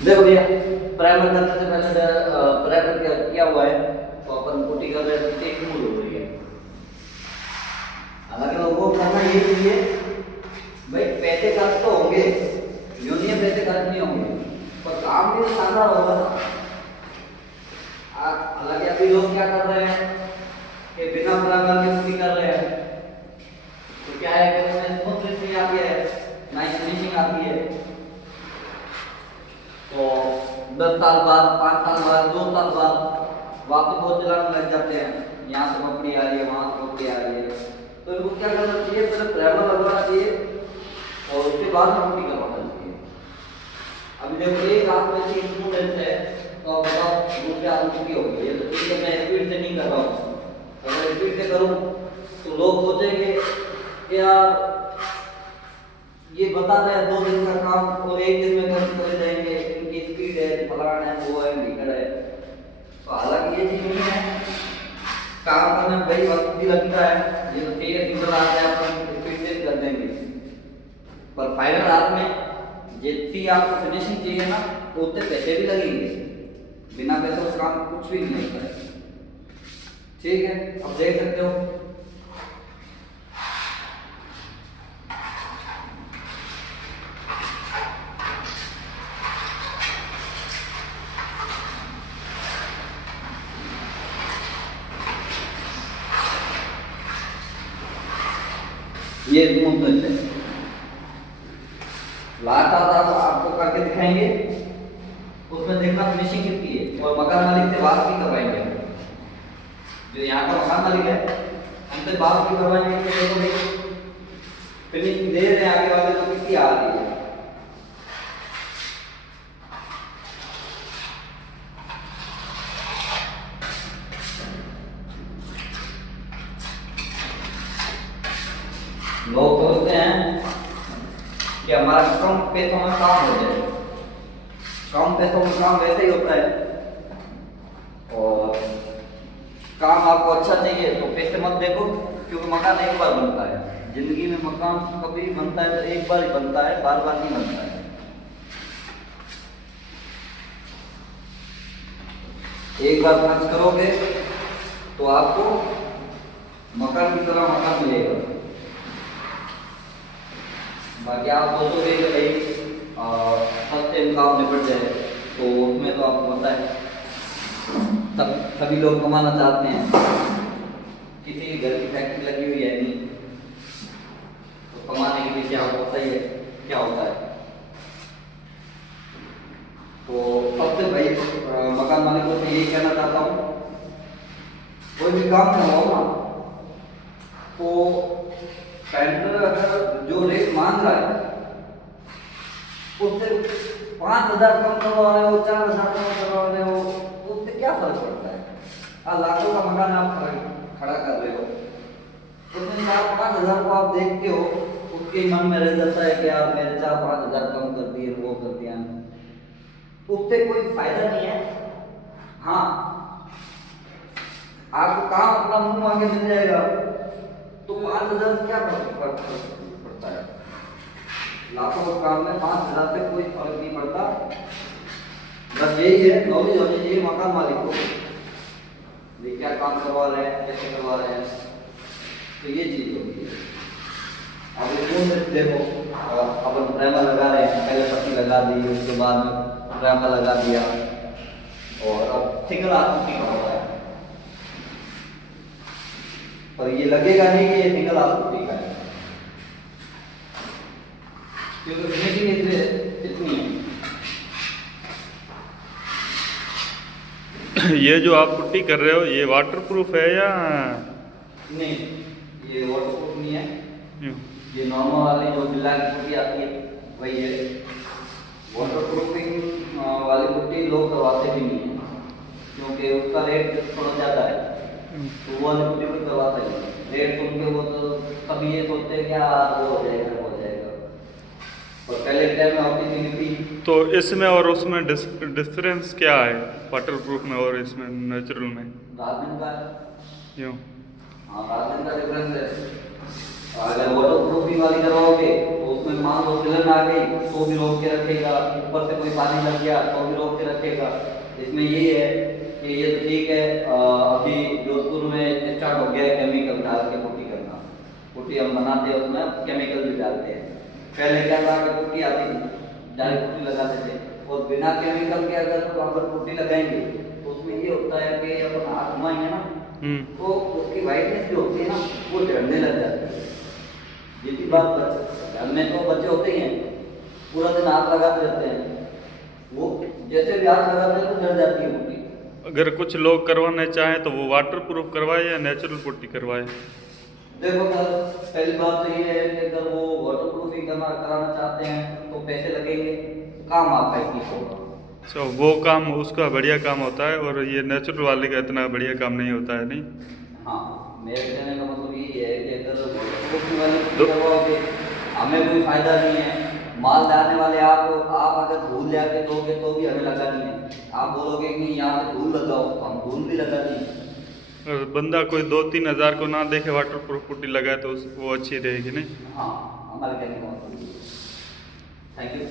देखो भैया, प्राइमर करने से पहले प्राइमर किया हुआ है तो अपन पुट्टी कर रहे हैं तो एक मूल हो रही है। हालांकि लोगों को करना ये चाहिए भाई, पैसे खर्च तो होंगे, यूं नहीं है पैसे खर्च नहीं होंगे, पर काम भी तो शानदार होगा ना। हालांकि अभी लोग क्या कर रहे हैं कि बिना प्राइमर के पुट्टी कर रहे हैं, तो क्या है कि उसमें स्मूथ फिनिशिंग आती है, नाइस फिनिशिंग आती है। तो 10 साल बाद, 5 साल बाद, 2 साल बाद वापस वो चलाने लग जाते हैं, यहाँ से पपड़ी आ रही है, वहाँ से पपड़ी आ रही है। तो इनको क्या करना चाहिए, पहले प्राइमर लगवाना चाहिए और उसके बाद पुट्टी करवाना चाहिए। अभी देखो एक हाथ में से स्टूडेंट है तो अब बताओ दूसरे हाथ में पुट्टी होगी, ये तो ठीक है, मैं स्पीड से नहीं कर रहा हूँ। अगर स्पीड से करूँ तो लोग सोचेंगे कि यार ये बता रहे हैं 2 दिन का काम और 1 दिन में कर चले जाएंगे, इनकी स्पीड है, फलाना है, वो है, ढीकड़ है। तो हालांकि ये चीज नहीं है, काम करने में भाई वक्त भी लगता है, ये तो ठीक है, सिंगल हाथ है अपन स्पीड से कर देंगे, पर फाइनल हाथ में जितनी आपको फिनिशिंग चाहिए ना तो उतने पैसे भी लगेंगे, बिना पैसे का काम कुछ भी नहीं होता है। ठीक है, अब देख सकते हो ये मूवमेंट है। लास्ट आपको करके दिखाएंगे, उसमें देखना फिनिशिंग कितनी है, और मकान मालिक से बात भी करवाएंगे, जो यहाँ का मकान मालिक है उनसे बात भी करवाएंगे कि देखो भाई फिनिशिंग दे रहे हैं आगे वाले तो कितनी आ रही है। लोग सोचते हैं कि हमारा कम पैसों में काम हो जाए, कम पैसों में काम वैसे ही होता है, और काम आपको अच्छा चाहिए तो पैसे मत देखो, क्योंकि मकान एक बार बनता है जिंदगी में, मकान कभी बनता है तो एक बार ही बनता है, बार बार नहीं बनता है। एक बार खर्च करोगे तो आपको मकान की तरह मकान मिलेगा। बाकी आप सोचोगे कि भाई फर्स्ट टाइम काम निपट जाए, तो उसमें तो आपको पता है सभी लोग कमाना चाहते हैं, किसी घर की फैक्ट्री लगी हुई है नहीं, तो कमाने के पीछे आपको पता ही है क्या होता है। तो सबसे भाई मकान मालिकों से यही कहना चाहता हूँ, कोई भी काम करवाओ ना तो टेंडर अगर जो रेट मांग रहा है उससे 5,000 कम करवा रहे हो, 4,000 कम करवा रहे हो, उससे क्या फर्क पड़ता है। लाखों का मकान आप खड़ा कर रहे हो, उसमें 4-5,000 को आप देखते हो, उसके मन में रह जाता है कि यार मेरे 4-5,000 कम कर दिए, वो कर दिया, तो उससे कोई फायदा नहीं है। हाँ, आपको काम अपना मुंह आगे मिल जाएगा तो 5,000 से क्या फर्क पड़ता है। लाखों का काम में 5,000 से कोई फर्क नहीं पड़ता। बस यही है, नॉलेज होनी चाहिए मकान मालिक को, ये क्या काम करवा रहे हैं, कैसे करवा रहे हैं, तो ये चीज होती है। अब इसमें देखो अपन प्राइमर लगा रहे हैं, पहले पट्टी लगा दी, उसके बाद में प्राइमर लगा दिया, और अब सिंगल हाथ पुट्टी कर रहा है, पर ये लगेगा नहीं कि ये सिंगल हाथ पुट्टी का है, क्योंकि फिनिशिंग इतनी है। ये जो आप पुट्टी कर रहे हो ये वाटरप्रूफ है या नहीं? ये वाटरप्रूफ नहीं है, ये नॉर्मल वाली जो बिल्ला की पुट्टी आती है वही है। वाटरप्रूफिंग वाली पुट्टी लोग करवाते भी नहीं है, क्योंकि उसका रेट थोड़ा ज़्यादा है, तो वो वाली पुट्टी भी करवाते नहीं। रेट सुन के वो तो कभी ये सोचते हैं क्या वो हो जाएगा, वो हो जाएगा, और पहले टाइम में होती थी कि तो इसमें और उसमें डिफरेंस क्या है, वाटरप्रूफ में और इसमें नेचुरल में? रात दिन का क्यों? हाँ, रात दिन का डिफरेंस है। अगर वाटर प्रूफिंग वाली करवाओगे तो उसमें मान लो सिलन आ गई तो भी रोक के रखेगा, ऊपर से कोई पानी लग गया तो भी रोक के रखेगा। इसमें ये है कि ये तो ठीक है, अभी जोधपुर में स्टार्ट हो गया है केमिकल डाल के पुट्टी करना। पुट्टी हम बनाते हैं उसमें केमिकल भी डालते हैं। पहले क्या था कि पुट्टी आती थी, डायरेक्ट पुट्टी लगाते थे, और बिना केमिकल के अगर पुट्टी लगाएंगे तो उसमें ये होता है कि अपन हाथ घुमाएंगे ना तो उसकी वाइटनेस जो होती है ना वो झड़ने लग जाती है। जितनी बात घर में तो बच्चे होते ही हैं, पूरा दिन हाथ लगाते रहते हैं, वो जैसे भी हाथ लगाते हैं तो झड़ जाती है पुट्टी। अगर कुछ लोग करवाना चाहें तो वो वाटर प्रूफ करवाए या नेचुरल पुट्टी करवाए? देखो सर, पहली बात तो ये है कि अगर वो वाटर प्रूफिंग कराना चाहते हैं तो पैसे लगेंगे, काम आपका ही होगा। अच्छा, वो काम उसका बढ़िया काम होता है और ये नेचुरल वाले का इतना बढ़िया काम नहीं होता है, नहीं? हाँ, मेरे कहने का मतलब ये है कि अगर वाटर प्रूफिंग वाले करवाओगे हमें कोई फायदा नहीं है। माल डालने वाले आप अगर धूल जाके दोगे तो भी हमें लगा नहीं है। आप बोलोगे कि यहाँ पे धूल लगाओ, हम धूल भी लगा नहीं। और बंदा कोई 2-3 हज़ार को ना देखे वाटर प्रूफ पुट्टी लगाए तो वो अच्छी रहेगी, नहीं? हाँ, हमारे कहने का मतलब। Thank you.